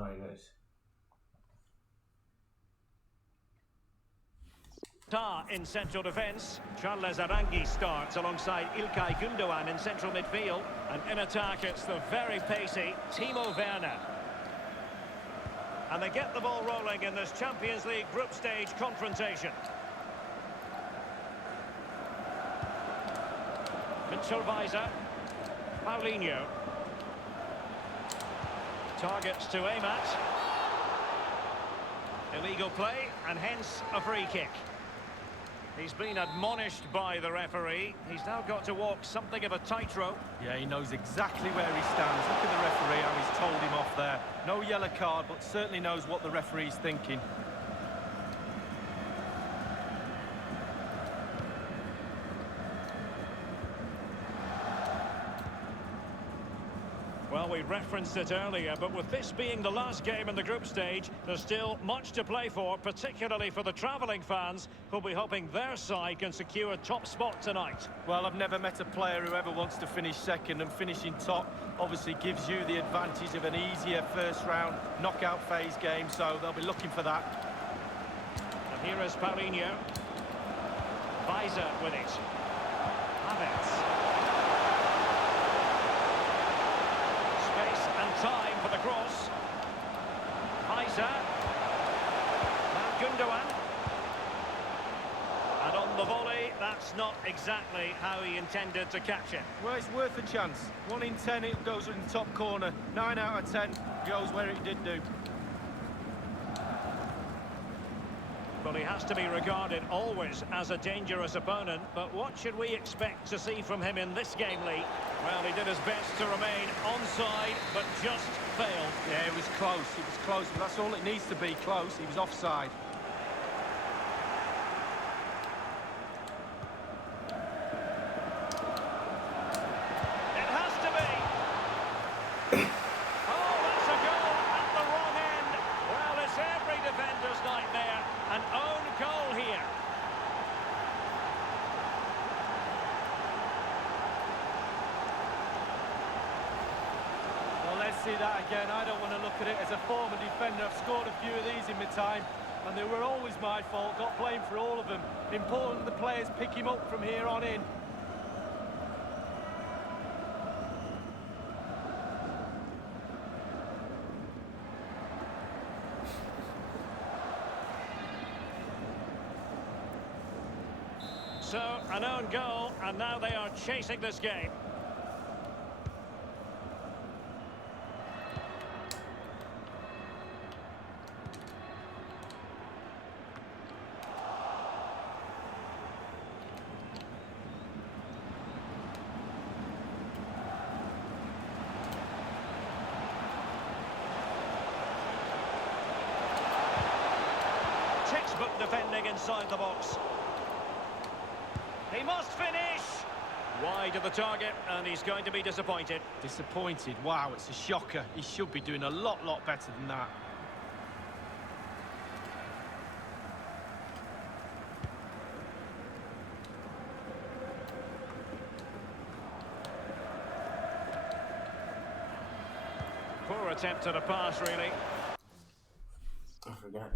Alright, guys. In central defence, Charles Arangi starts alongside İlkay Gündoğan in central midfield, and in attack it's the very pacey Timo Werner. And they get the ball rolling in this Champions League group stage confrontation. Mitchell-Weiser, Paulinho. Targets to aim at. Illegal play, and hence a free kick. He's been admonished by the referee. He's now got to walk something of a tightrope. Yeah, he knows exactly where he stands. Look at the referee, how he's told him off there. No yellow card, but certainly knows what the referee's thinking. Well, we referenced it earlier, but with this being the last game in the group stage, there's still much to play for, particularly for the travelling fans, who'll be hoping their side can secure a top spot tonight. Well, I've never met a player who ever wants to finish second, and finishing top obviously gives you the advantage of an easier first round knockout phase game, so they'll be looking for that. And here is Paulinho. Weiser with it. Havertz. Time for the cross. Weiser. Now Gündoğan. And on the volley, that's not exactly how he intended to catch it. Well, it's worth a chance. 1 in 10, it goes in the top corner. 9 out of 10 goes where it did do. Well, he has to be regarded always as a dangerous opponent, but what should we expect to see from him in this game, Lee? Well, he did his best to remain onside, but just failed. Yeah, it was close, but that's all it needs to be, close. He was offside. It has to be! Oh, that's a goal at the wrong end. Well, it's every defender's nightmare. An own goal here. Well, let's see that again. I don't want to look at it as a former defender. I've scored a few of these in my time, and they were always my fault. Got blamed for all of them. Important the players pick him up from here on in. So, an own goal, and now they are chasing this game. Textbook defending inside the box. He must finish! Wide of the target, and he's going to be disappointed. Disappointed? Wow, it's a shocker. He should be doing a lot better than that. Poor attempt at a pass, really. I forgot.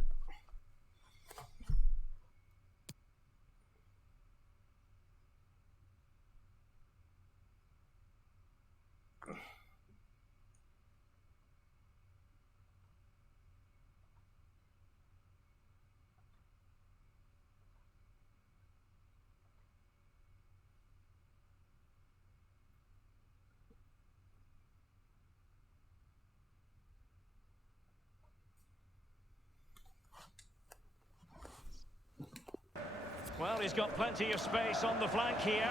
Well, he's got plenty of space on the flank here.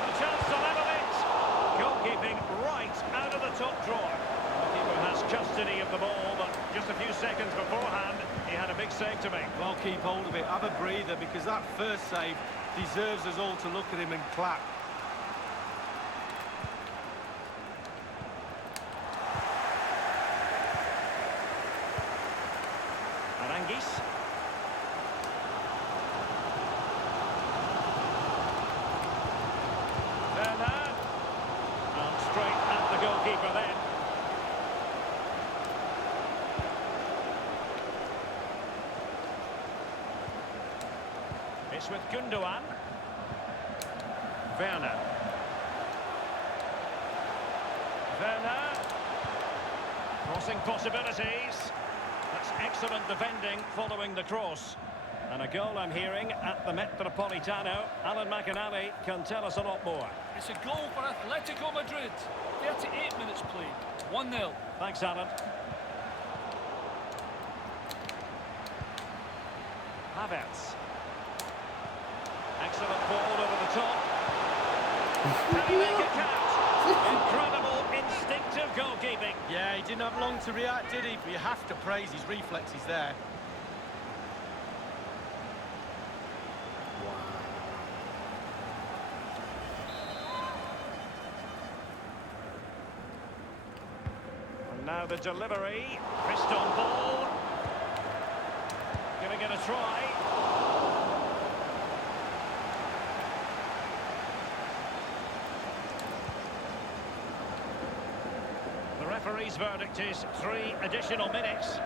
A chance to level it. Goalkeeping right out of the top drawer. The keeper has custody of the ball, but just a few seconds beforehand, he had a big save to make. Well, keep hold of it. Have a breather, because that first save deserves us all to look at him and clap. Arangis. Straight at the goalkeeper then. It's with Gundogan. Werner. Werner. Crossing possibilities. That's excellent defending following the cross. And a goal I'm hearing at the Metropolitano. Alan McInally can tell us a lot more. It's a goal for Atletico Madrid. 38 minutes played. 1-0. Thanks, Alan. Havertz. Excellent ball over the top. Can he make it count? Incredible instinctive goalkeeping. Yeah, he didn't have long to react, did he? But you have to praise his reflexes there. And now the delivery. Wrist on ball. Giving it a try. The referee's verdict is 3 additional minutes.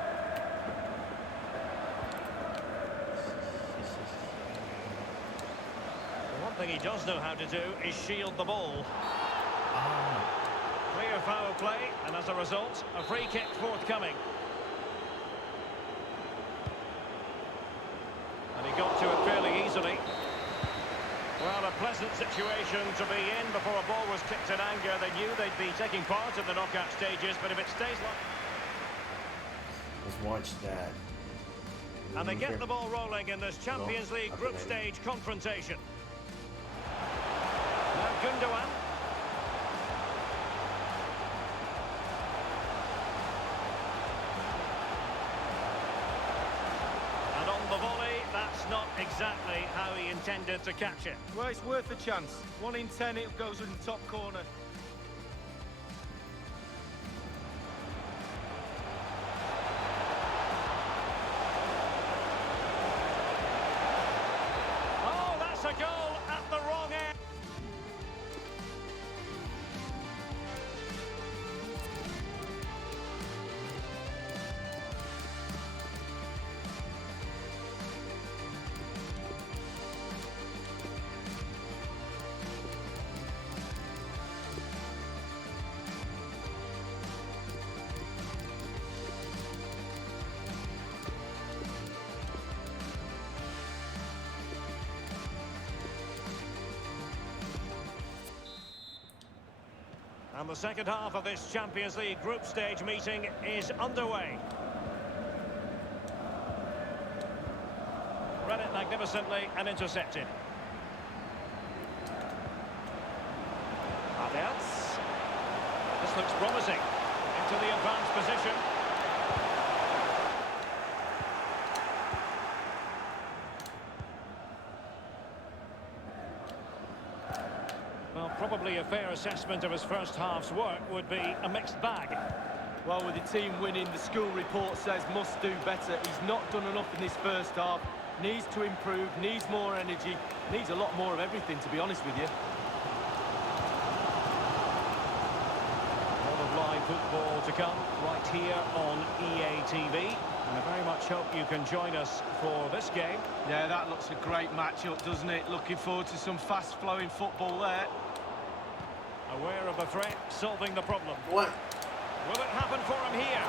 The one thing he does know how to do is shield the ball. Clear foul play, and as a result, a free kick forthcoming. And he got to it fairly easily. Well, a pleasant situation to be in before a ball was kicked in anger. They knew they'd be taking part in the knockout stages, but if it stays like... Let's watch that. And they get the ball rolling in this Champions League group stage confrontation. Now Gundogan. And on the volley, that's not exactly how he intended to catch it. Well, it's worth a chance. 1 in 10, it goes in the top corner. Oh, that's a goal at the wrong end. And the second half of this Champions League group stage meeting is underway. Read it magnificently and intercepted. Havertz. This looks promising. Into the advanced position. Well, probably a fair assessment of his first half's work would be a mixed bag. Well, with the team winning, the school report says must do better. He's not done enough in this first half. Needs to improve, needs more energy, needs a lot more of everything, to be honest with you. A lot of live football to come right here on EA TV. And I very much hope you can join us for this game. Yeah, that looks a great matchup, doesn't it? Looking forward to some fast-flowing football there. Aware of the threat, solving the problem. What? Will it happen for him here?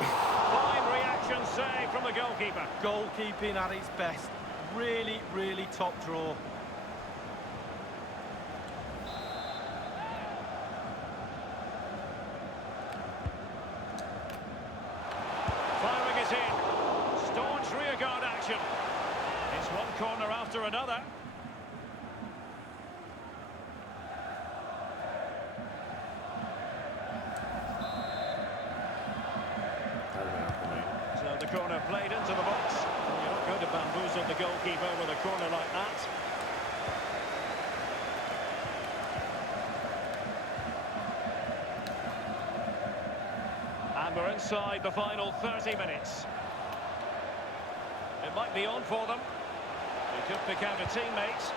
Fine reaction save from the goalkeeper. Goalkeeping at its best. Really, really top draw. Firing it in. Staunch rearguard action. It's one corner after another. So the corner played into the box. Well, you're not going to bamboozle the goalkeeper with a corner like that. And we're inside the final 30 minutes. It might be on for them. They could pick out a teammate.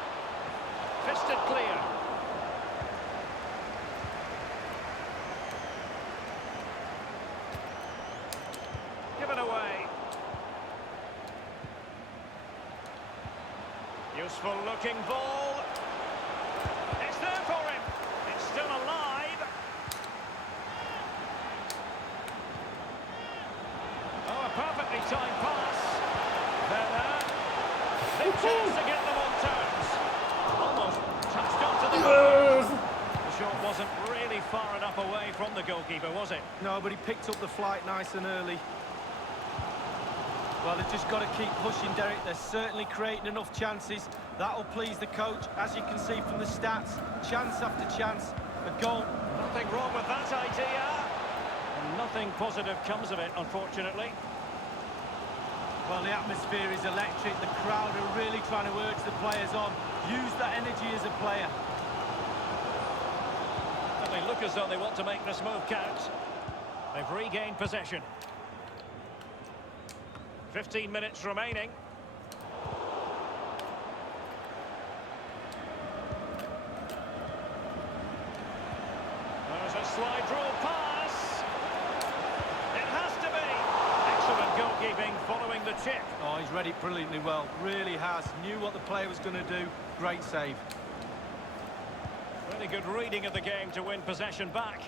Fisted clear. Given away. Useful looking ball. It's there for him. It's still alive. Oh, a perfectly timed pass. There. Big chance to get them on terms. Almost touched onto the goal. The shot wasn't really far enough away from the goalkeeper, was it? No, but he picked up the flight nice and early. Well, they've just got to keep pushing, Derek. They're certainly creating enough chances. That'll please the coach. As you can see from the stats, chance after chance, a goal. Nothing wrong with that idea. Nothing positive comes of it, unfortunately. Well, the atmosphere is electric. The crowd are really trying to urge the players on. Use that energy as a player. And they look as though they want to make this move count. They've regained possession. 15 minutes remaining. There's a slide rule pass. It has to be. Excellent goalkeeping following the chip. Oh, he's read it brilliantly well. Really has. Knew what the player was going to do. Great save. Really good reading of the game to win possession back.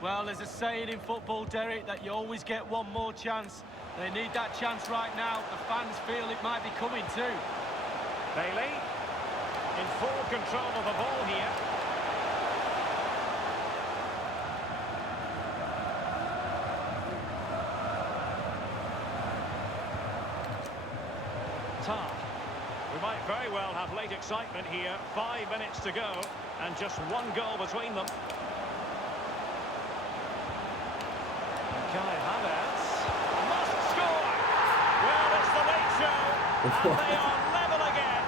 Well, there's a saying in football, Derek, that you always get one more chance. They need that chance right now. The fans feel it might be coming too. Bailey in full control of the ball here. Tar. We might very well have late excitement here. 5 minutes to go and just one goal between them. Kai Havertz must score. Well, it's the late show, and they are level again.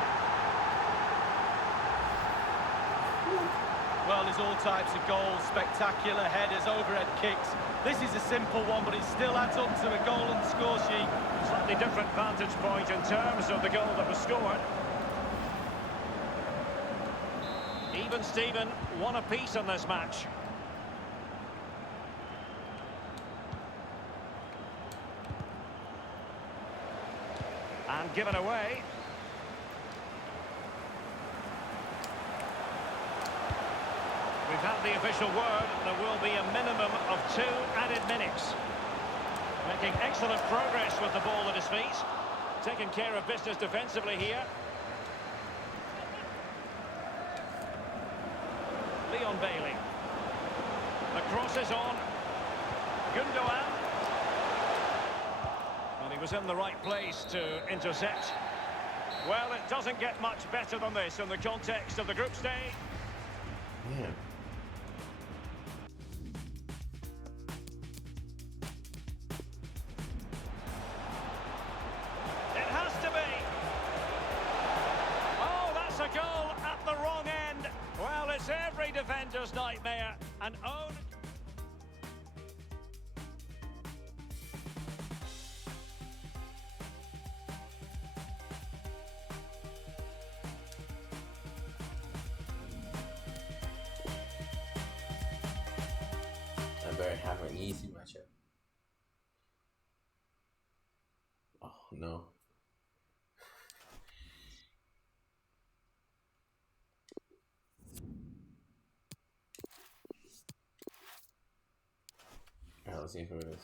Well, there's all types of goals, spectacular headers, overhead kicks. This is a simple one, but it still adds up to a goal on the score sheet. Slightly different vantage point in terms of the goal that was scored. Even Steven, one apiece in this match. And given away. We've had the official word. There will be a minimum of 2 added minutes. Making excellent progress with the ball at his feet. Taking care of business defensively here. Leon Bailey. The cross is on. Gundogan. Well, he was in the right place to intercept. Well, it doesn't get much better than this in the context of the group stage. Yeah. It has to be. Oh, that's a goal at the wrong end. Well, it's every defender's nightmare. An own. I better have an easy matchup. Oh no. Alright, let's see who it is.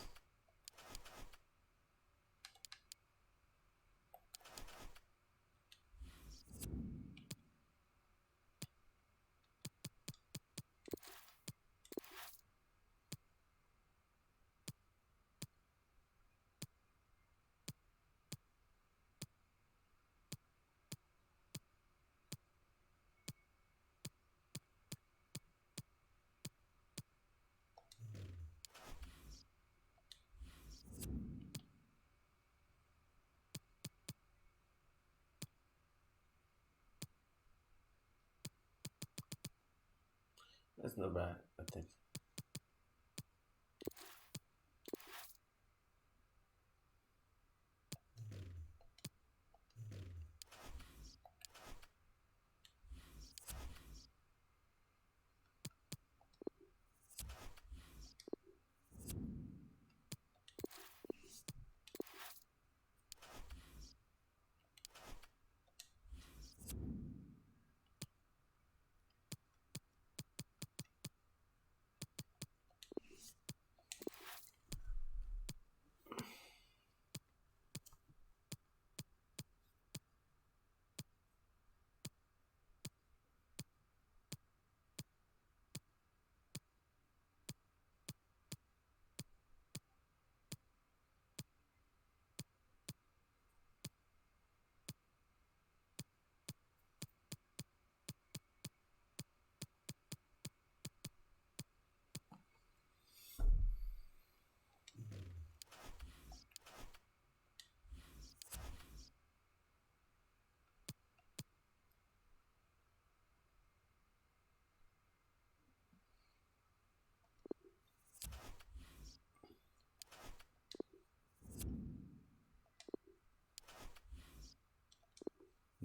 That's not bad, I think.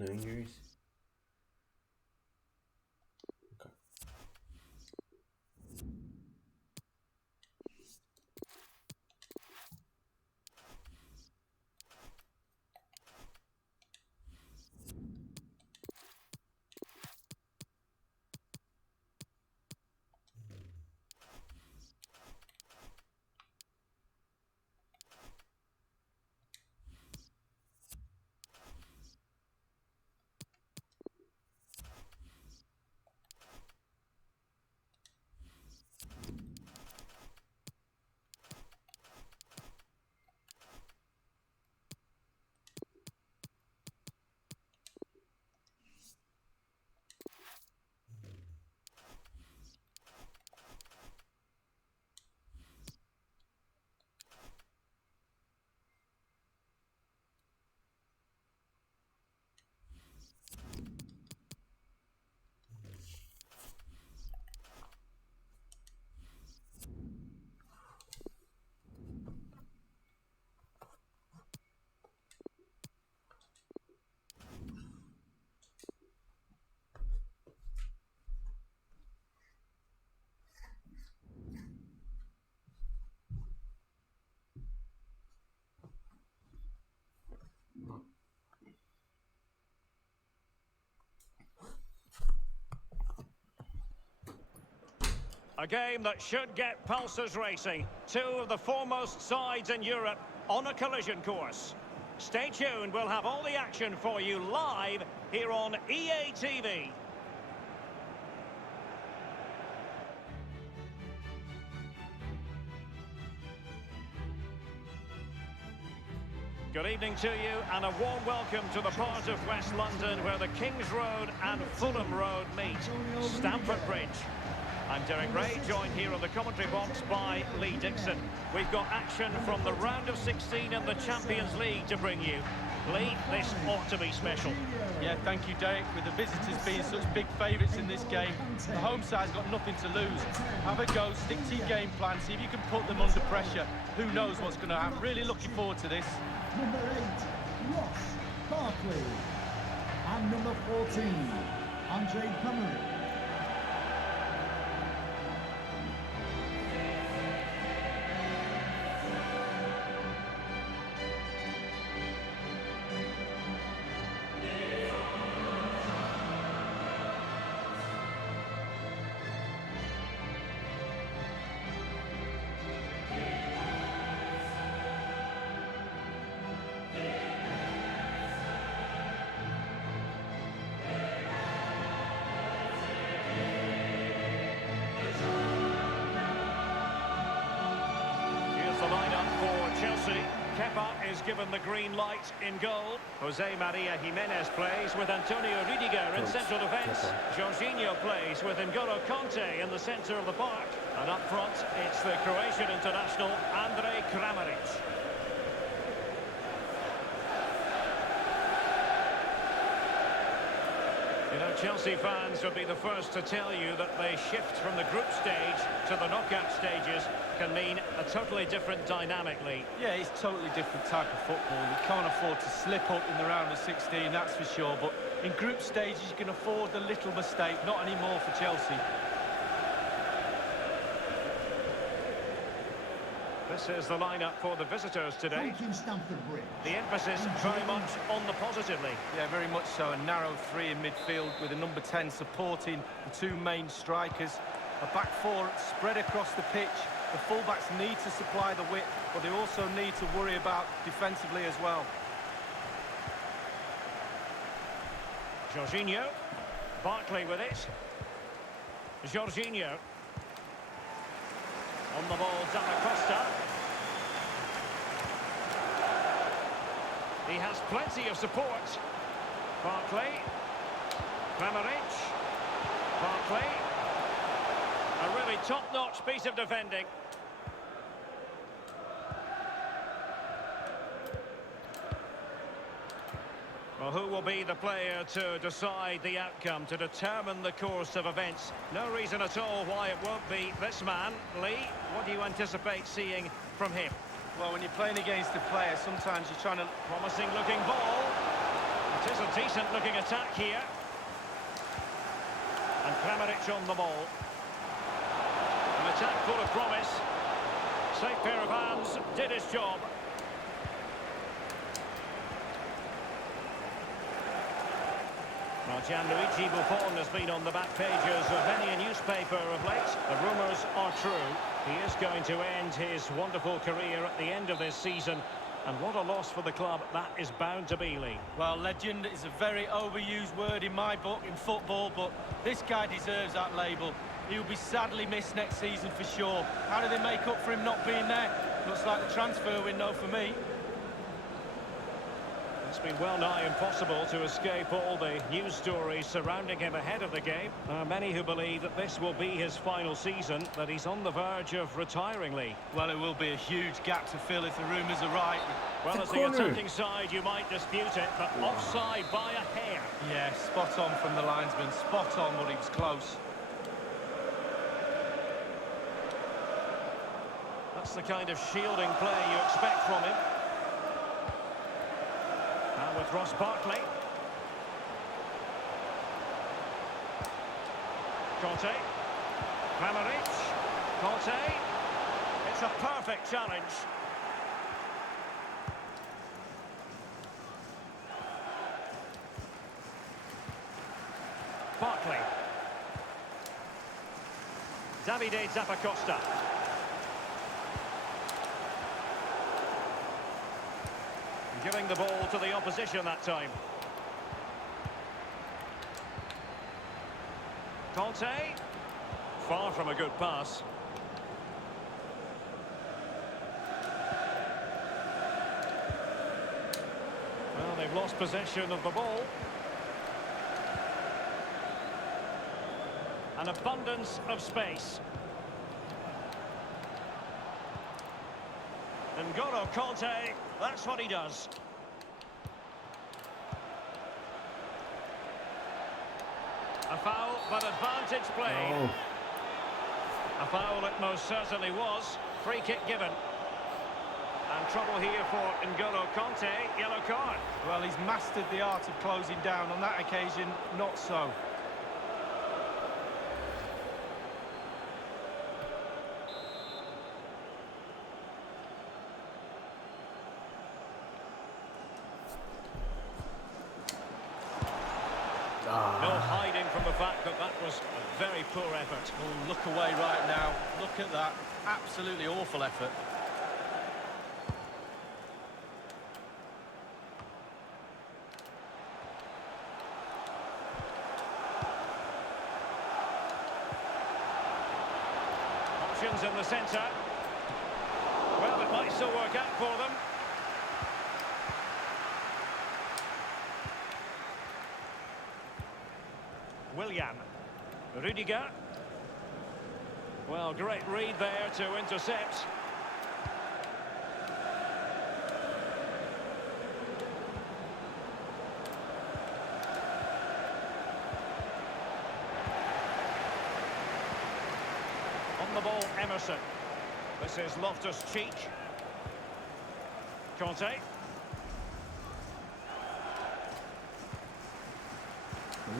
No injuries. Okay. A game that should get pulses racing. Two of the foremost sides in Europe on a collision course. Stay tuned, we'll have all the action for you live here on EA TV. Good evening to you and a warm welcome to the part of West London where the King's Road and Fulham Road meet, Stamford Bridge. I'm Derek Ray, joined here on the commentary box by Lee Dixon. We've got action from the round of 16 in the Champions League to bring you. Lee, this ought to be special. Yeah, thank you, Derek. With the visitors being such big favourites in this game, the home side's got nothing to lose. Have a go, stick to your game plan, see if you can put them under pressure. Who knows what's going to happen? Really looking forward to this. Number 8, Ross Barkley. And number 14, Andre Plummery. Kepa is given the green light in goal. Jose Maria Jimenez plays with Antonio Rudiger in central defence. Jorginho plays with N'Golo Kanté in the centre of the park. And up front, it's the Croatian international Andre Kramaric. You know, Chelsea fans would be the first to tell you that the shift from the group stage to the knockout stages can mean a totally different dynamic, Lee. Yeah, it's a totally different type of football. You can't afford to slip up in the round of 16, that's for sure. But in group stages, you can afford a little mistake. Not anymore for Chelsea. This is the lineup for the visitors today. Stamford Bridge. The emphasis very much on the positively. Yeah, very much so. A narrow three in midfield with a number 10 supporting the two main strikers. A back four spread across the pitch. The fullbacks need to supply the width, but they also need to worry about defensively as well. Jorginho. Barkley with it. Jorginho. On the ball, Dalla Costa. He has plenty of support. Barkley. Kramaric. Barkley. A really top-notch piece of defending. Well, who will be the player to decide the outcome, to determine the course of events? No reason at all why it won't be this man. Lee, what do you anticipate seeing from him? Well, when you're playing against a player, sometimes you're trying to... Promising looking ball. It is a decent-looking attack here. And Kramaric on the ball. An attack full of promise. Safe pair of hands, did his job. Well, Gianluigi Buffon has been on the back pages of many a newspaper of late. The rumours are true. He is going to end his wonderful career at the end of this season. And what a loss for the club that is bound to be, Lee. Well, legend is a very overused word in my book in football, but this guy deserves that label. He'll be sadly missed next season for sure. How do they make up for him not being there? Looks like the transfer window for me. It's been well nigh impossible to escape all the news stories surrounding him ahead of the game. There are many who believe that this will be his final season, that he's on the verge of retiring, Lee. Well, it will be a huge gap to fill if the rumours are right. Well, as the attacking side, you might dispute it, but offside by a hair. Yeah, spot on from the linesman. Spot on, but he was close. That's the kind of shielding play you expect from him. Now with Ross Barkley. Conte. Kramaric. Conte. It's a perfect challenge. Barkley. Davide Zappacosta. Giving the ball to the opposition that time. Conte. Far from a good pass. Well, they've lost possession of the ball. An abundance of space. N'Golo Conte, that's what he does. A foul, but advantage played. Oh. A foul it most certainly was. Free kick given. And trouble here for N'Golo Conte, yellow card. Well, he's mastered the art of closing down. On that occasion, not so. No hiding from the fact that that was a very poor effort. Oh, look away right now. Look at that. Absolutely awful effort. Options in the centre. Well, it might still work out for them. Willian. Rudiger. Well, great read there to intercept. On the ball, Emerson. This is Loftus-Cheek. Conte.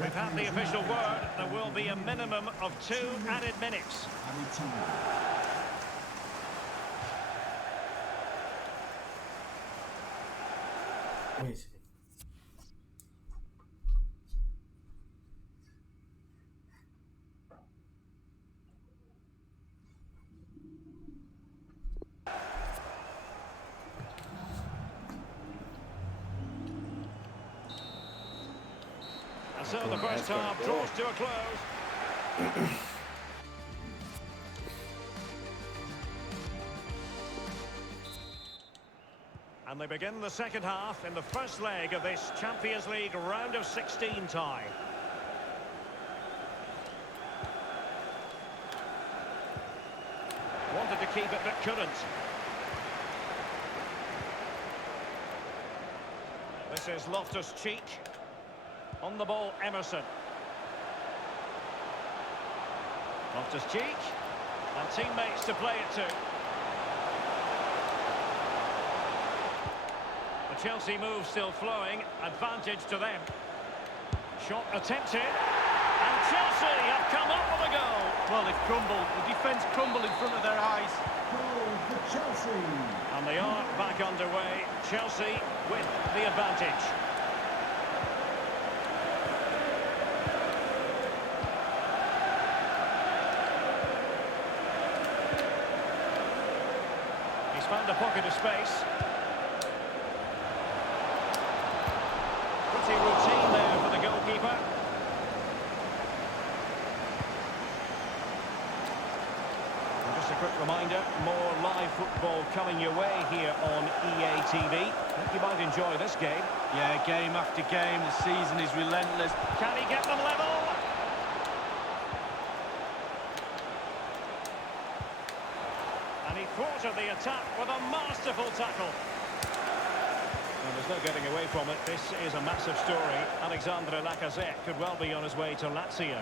We've had the official word. There will be a minimum of 2 added minutes. Added time. Wait a second. So the first half draws to a close. And they begin the second half in the first leg of this Champions League round of 16 tie. Wanted to keep it but couldn't. This is Loftus-Cheek. On the ball, Emerson. Loftus-Cheek. And teammates to play it to. The Chelsea move still flowing. Advantage to them. Shot attempted. And Chelsea have come up with a goal. Well, they've crumbled. The defence crumbled in front of their eyes. Goal for Chelsea. And they are back underway. Chelsea with the advantage. He's found a pocket of space. Pretty routine there for the goalkeeper. And just a quick reminder, more live football coming your way here on EA TV. I think you might enjoy this game. Yeah, game after game, the season is relentless. Can he get them level? And he thwarted the attack with a masterful tackle. Well, there's no getting away from it. This is a massive story. Alexandre Lacazette could well be on his way to Lazio.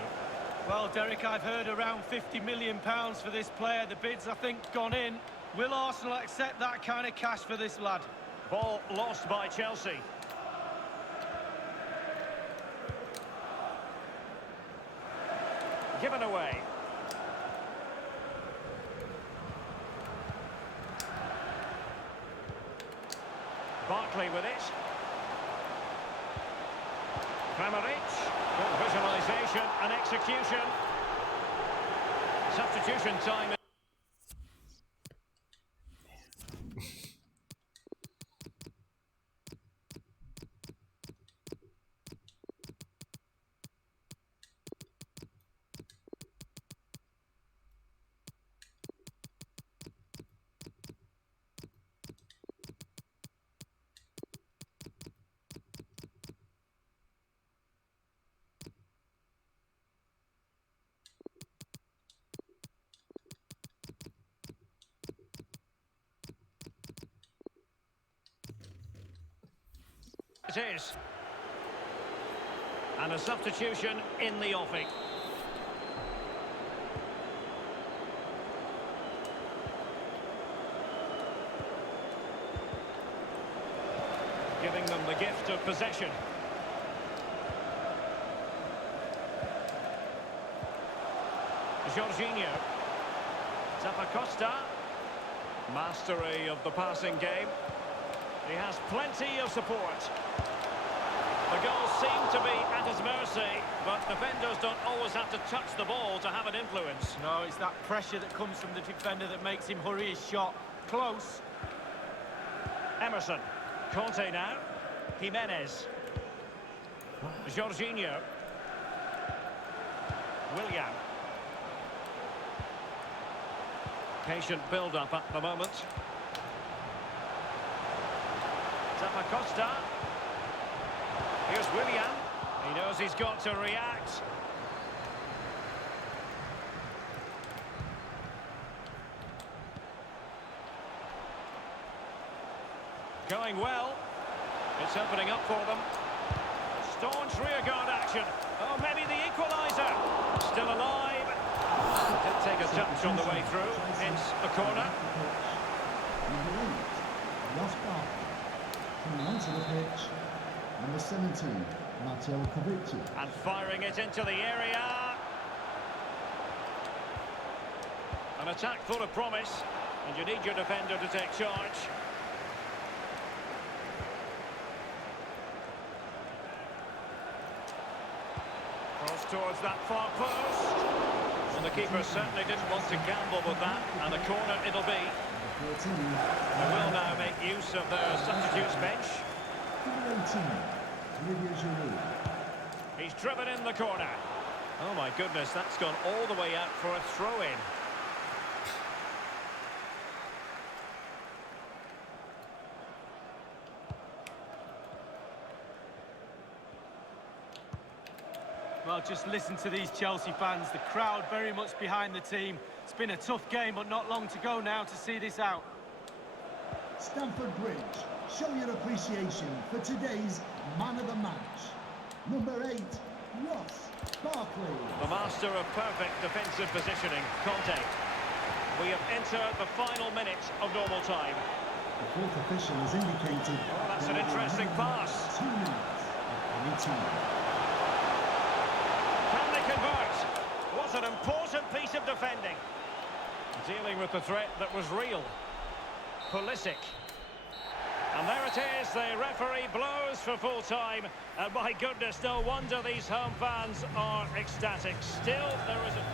Well, Derek, I've heard around £50 million for this player. The bid's, I think, gone in. Will Arsenal accept that kind of cash for this lad? Ball lost by Chelsea. Given away. Barkley with it. Kramaric. Good visualisation and execution. Substitution time. It is. And a substitution in the offing. Giving them the gift of possession. Jorginho. Zappacosta. Mastery of the passing game. He has plenty of support. The goals seem to be at his mercy, but defenders don't always have to touch the ball to have an influence. No, it's that pressure that comes from the defender that makes him hurry his shot. Close. Emerson. Conte now. Jimenez. Jorginho. Willian. Patient build-up at the moment. Zappacosta. Here's Willian. He knows he's got to react. Going well. It's opening up for them. Staunch rearguard action. Oh, maybe the equaliser. Still alive. Did take a touch on the way through. Hence the corner. Number 8, Ross Barkley. Coming onto the pitch, number 17, Matteo Kovacic. And firing it into the area. An attack full of promise, and you need your defender to take charge. Cross towards that far post. And the keeper certainly didn't want to gamble with that, and a corner it'll be. They will now make use of their substitutes bench. Number 18, Olivier Giroud. He's driven in the corner. Oh my goodness, that's gone all the way out for a throw-in. Well, just listen to these Chelsea fans. The crowd very much behind the team. It's been a tough game, but not long to go now to see this out. Stamford Bridge, show your appreciation for today's man of the match. Number 8, Ross Barkley. The master of perfect defensive positioning, Conte. We have entered the final minutes of normal time. The fourth official has indicated... Oh, that's an interesting pass. 2 minutes of any time. Can they convert? What an important piece of defending. Dealing with the threat that was real. Pulisic. And there it is, the referee blows for full time. And my goodness, no wonder these home fans are ecstatic. Still, there is a...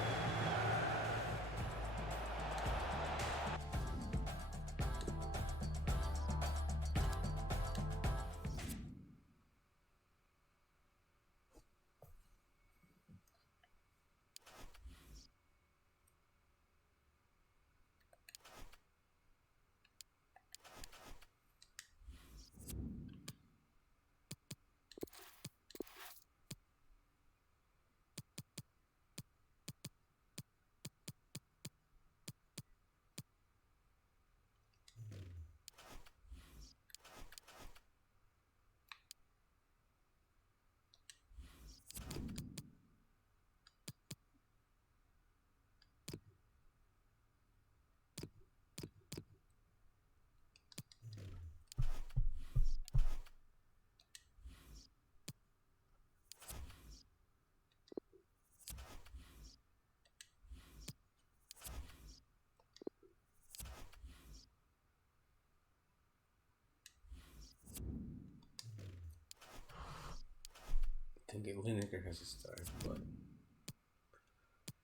I think Lineker has a start, but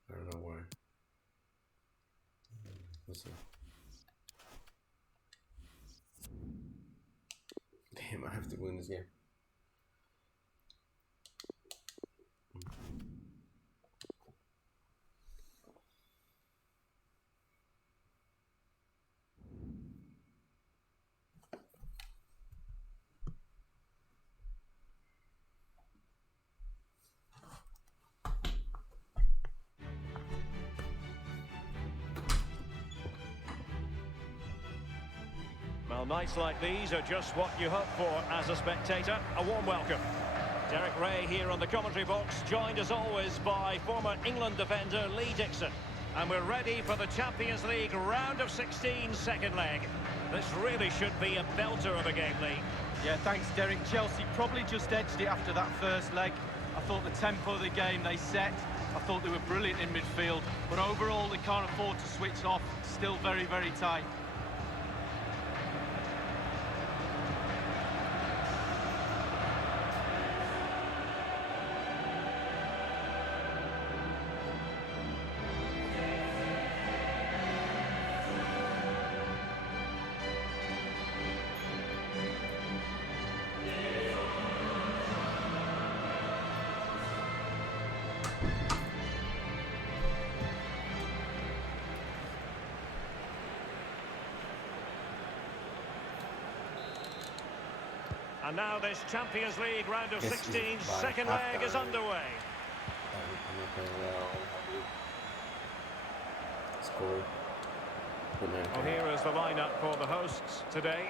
I don't know where. Let's see. Damn, I have to win this game. Well, nights like these are just what you hope for as a spectator. A warm welcome. Derek Ray here on the commentary box, joined as always by former England defender Lee Dixon. And we're ready for the Champions League round of 16 second leg. This really should be a belter of a game, Lee. Yeah, thanks, Derek. Chelsea probably just edged it after that first leg. I thought the tempo of the game they set, I thought they were brilliant in midfield. But overall, they can't afford to switch off. Still very, very tight. And now this Champions League round of 16 second leg is underway. I'm not playing well. Score. Well, here is the lineup for the hosts today.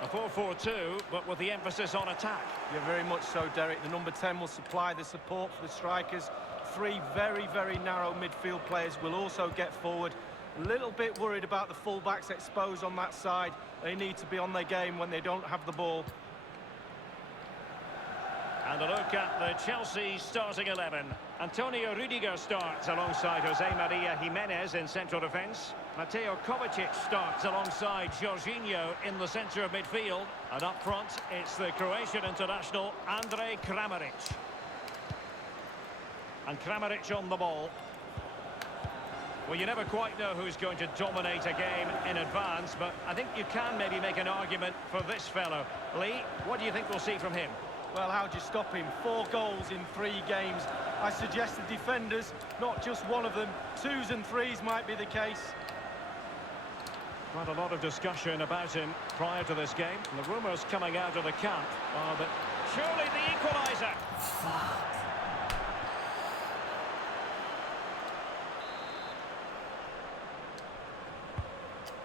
A 4-4-2, but with the emphasis on attack. Yeah, very much so, Derek. The number 10 will supply the support for the strikers. Three very, very narrow midfield players will also get forward. A little bit worried about the fullbacks exposed on that side. They need to be on their game when they don't have the ball. And a look at the Chelsea starting 11. Antonio Rudiger starts alongside Jose Maria Jimenez in central defence. Mateo Kovacic starts alongside Jorginho in the centre of midfield. And up front, it's the Croatian international Andrej Kramaric. And Kramaric on the ball. Well, you never quite know who's going to dominate a game in advance, but I think you can maybe make an argument for this fellow. Lee, what do you think we'll see from him? Well, how do you stop him? 4 goals in 3 games. I suggest the defenders, not just one of them, 2s and 3s might be the case. Quite a lot of discussion about him prior to this game. And the rumours coming out of the camp are that surely the equaliser.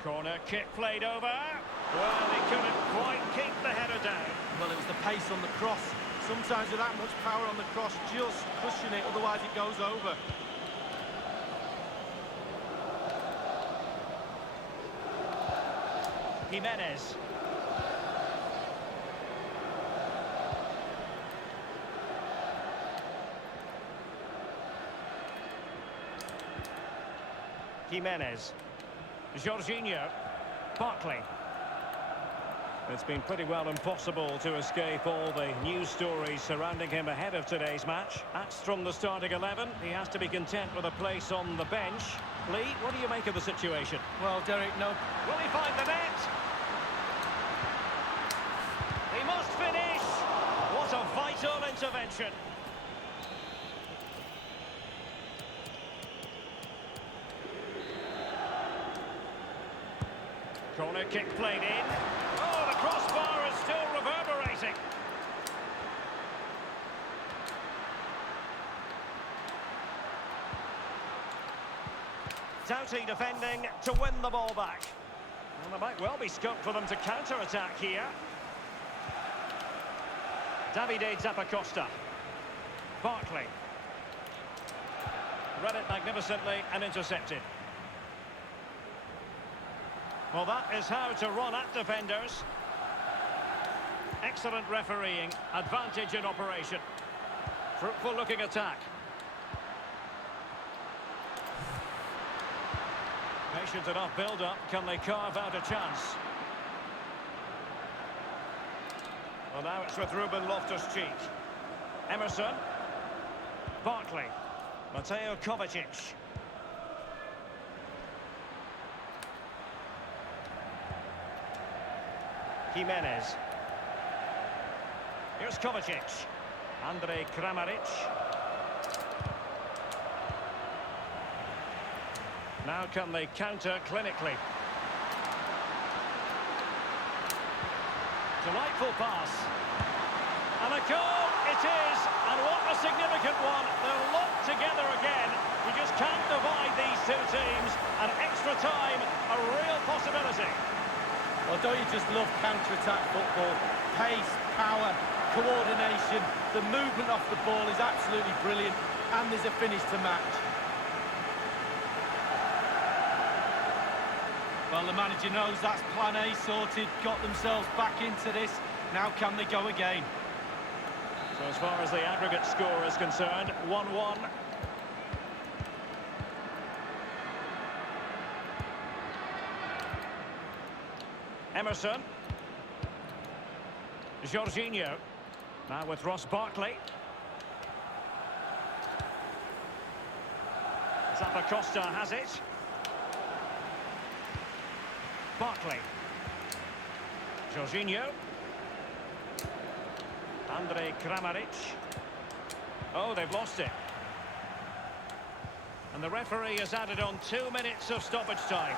Corner kick played over. Well, he couldn't quite keep the header down. Well, it was the pace on the cross. Sometimes with that much power on the cross, just cushion it, otherwise it goes over. Jimenez. Jimenez. Jorginho. Barkley. It's been pretty well impossible to escape all the news stories surrounding him ahead of today's match. Axed from the starting 11, he has to be content with a place on the bench. Lee, what do you make of the situation? Well, Derek, no. Will he find the net? He must finish! What a vital intervention. Corner kick played in. Oh, the crossbar is still reverberating. Doughty defending to win the ball back. And there might well be scope for them to counter-attack here. Davide Zappacosta. Barkley. Read it magnificently and intercepted. Well, that is how to run at defenders. Excellent refereeing. Advantage in operation. Fruitful looking attack. Patient enough build-up. Can they carve out a chance? Well, now it's with Ruben Loftus-Cheek. Emerson. Barkley. Mateo Kovacic. Jimenez. Here's Kovacic. Andrej Kramaric. Now can they counter clinically? Delightful pass. And a goal it is. And what a significant one. They're locked together again. You just can't divide these two teams. And extra time, a real possibility. Well, don't you just love counter-attack football? Pace, power, coordination. The movement off the ball is absolutely brilliant. And there's a finish to match. Well, the manager knows that's plan A sorted. Got themselves back into this. Now can they go again? So as far as the aggregate score is concerned, 1-1. Emerson. Jorginho. Now with Ross Barkley. Zappacosta has it. Barkley. Jorginho. Andrej Kramaric. Oh, they've lost it. And the referee has added on 2 minutes of stoppage time.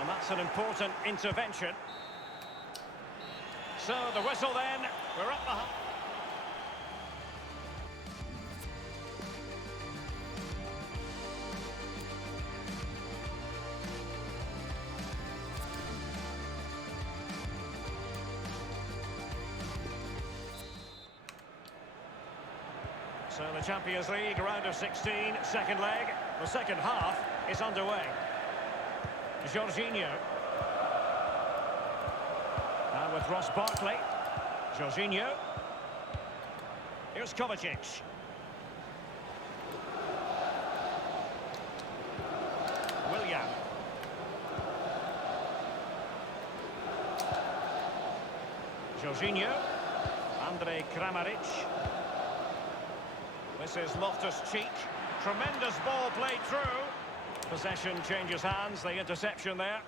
And that's an important intervention. So the whistle then, we're up the... So the Champions League round of 16, second leg. The second half is underway. Jorginho. Now with Ross Barkley. Jorginho. Here's Kovacic. Willian. Jorginho. Andrej Kramaric. This is Loftus-Cheek. Tremendous ball played through. Possession changes hands, the interception there.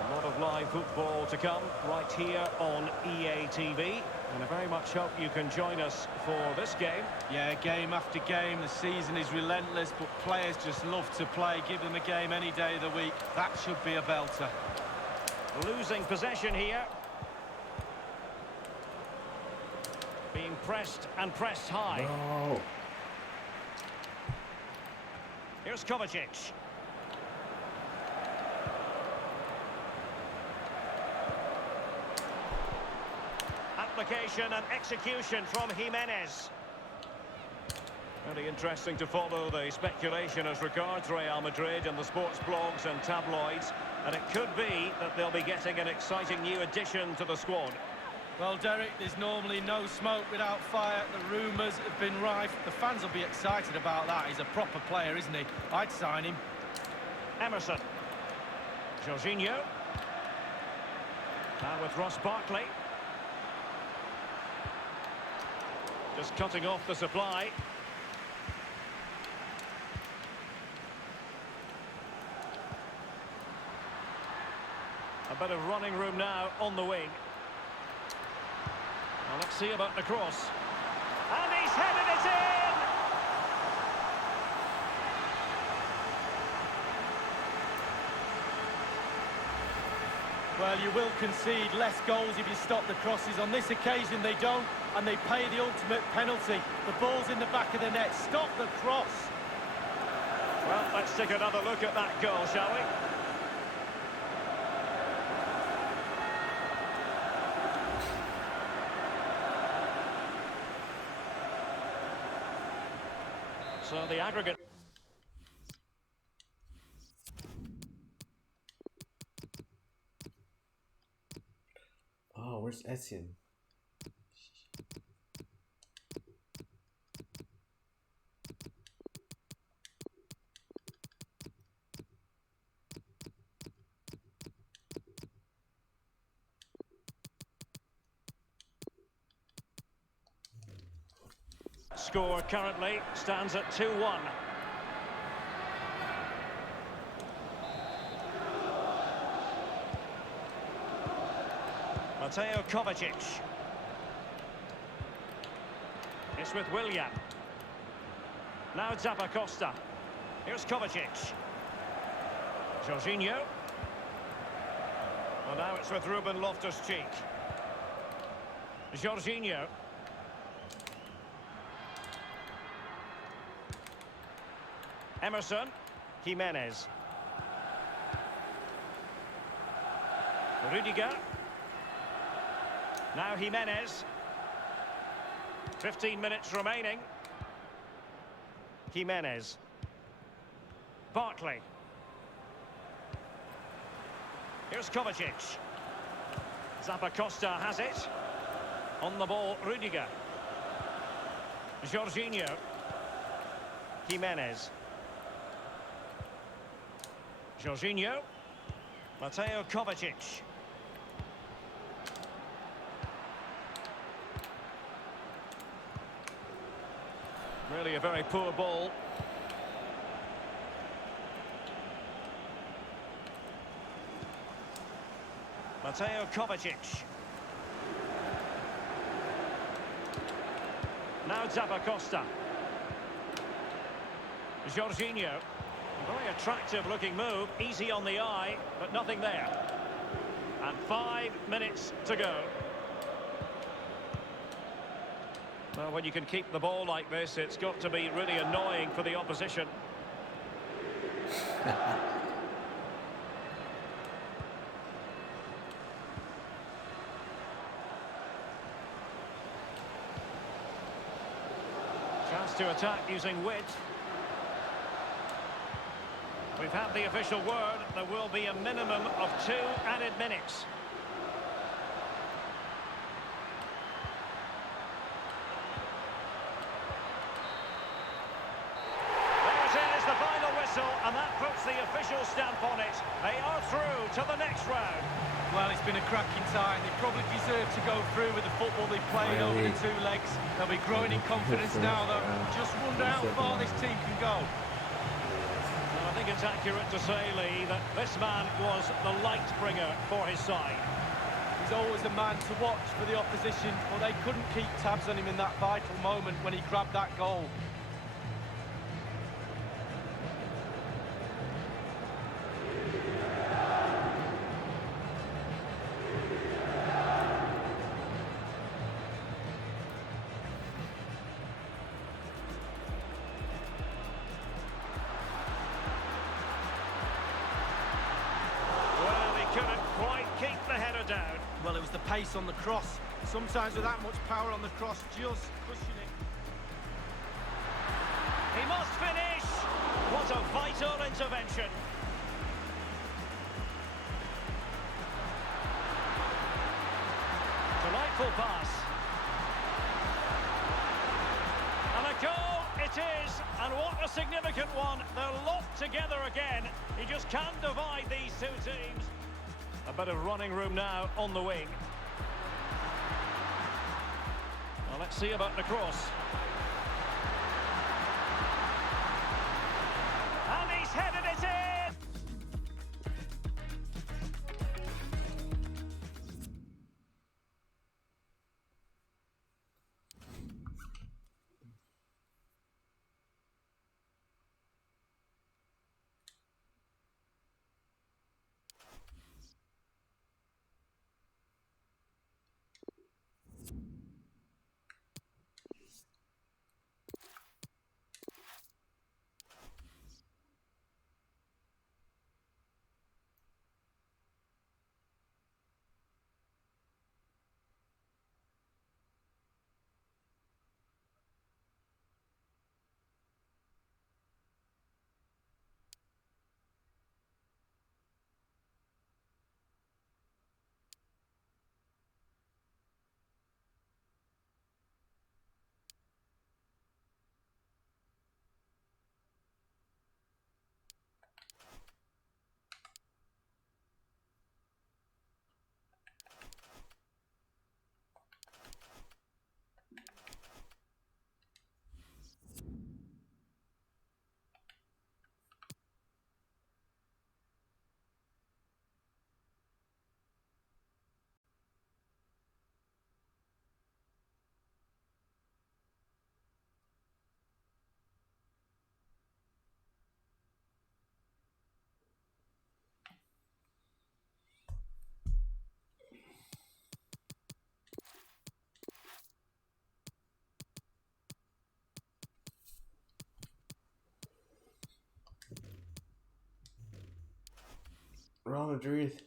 A lot of live football to come right here on EA TV. And I very much hope you can join us for this game. Yeah, game after game, the season is relentless, but players just love to play. Give them a game any day of the week. That should be a belter. Losing possession here. Being pressed and pressed high. No. Here's Kovacic. application and execution from Jimenez. Very interesting to follow the speculation as regards Real Madrid in the sports blogs and tabloids. And it could be that they'll be getting an exciting new addition to the squad. Well, Derek, there's normally no smoke without fire. The rumours have been rife. The fans will be excited about that. He's a proper player, isn't he? I'd sign him. Emerson. Jorginho. Now with Ross Barkley. Just cutting off the supply. A bit of running room now on the wing. Well, let's see about the cross. And he's headed it in! Well, you will concede less goals if you stop the crosses. On this occasion, they don't, and they pay the ultimate penalty. The ball's in the back of the net. Stop the cross! Well, let's take another look at that goal, shall we? So the aggregate. Oh, where's Etienne? Score currently stands at 2-1. Mateo Kovacic. It's with Willian. Now Zappacosta. Here's Kovacic. Jorginho. Well, now it's with Ruben Loftus-Cheek. Jorginho. Emerson. Jimenez. Rudiger. Now Jimenez. 15 minutes remaining. Jimenez. Barkley. Here's Kovacic. Zappacosta has it. On the ball, Rudiger. Jorginho. Jimenez. Jorginho. Mateo Kovacic. Really a very poor ball. Mateo Kovacic. Now Zappacosta. Jorginho. Very attractive looking move, easy on the eye, but nothing there. And 5 minutes to go. Well, when you can keep the ball like this, it's got to be really annoying for the opposition. Chance to attack using width. We've had the official word. There will be a minimum of 2 added minutes. There it is, the final whistle, and that puts the official stamp on it. They are through to the next round. Well, it's been a cracking tie. They probably deserve to go through with the football they played over the 2 legs. They'll be growing in confidence now, though. Just wonder how far this team can go. I think it's accurate to say, Lee, that this man was the light bringer for his side. He's always a man to watch for the opposition, but they couldn't keep tabs on him in that vital moment when he grabbed that goal. Couldn't quite keep the header down. Well, it was the pace on the cross Sometimes with that much power on the cross, just pushing it. He must finish. What a vital intervention. Delightful pass. And a goal it is, and what a significant one. They're locked together again. You just can't divide these two teams. A bit of running room now on the wing. Well, let's see about the cross. And he's headed it in! Real Madrid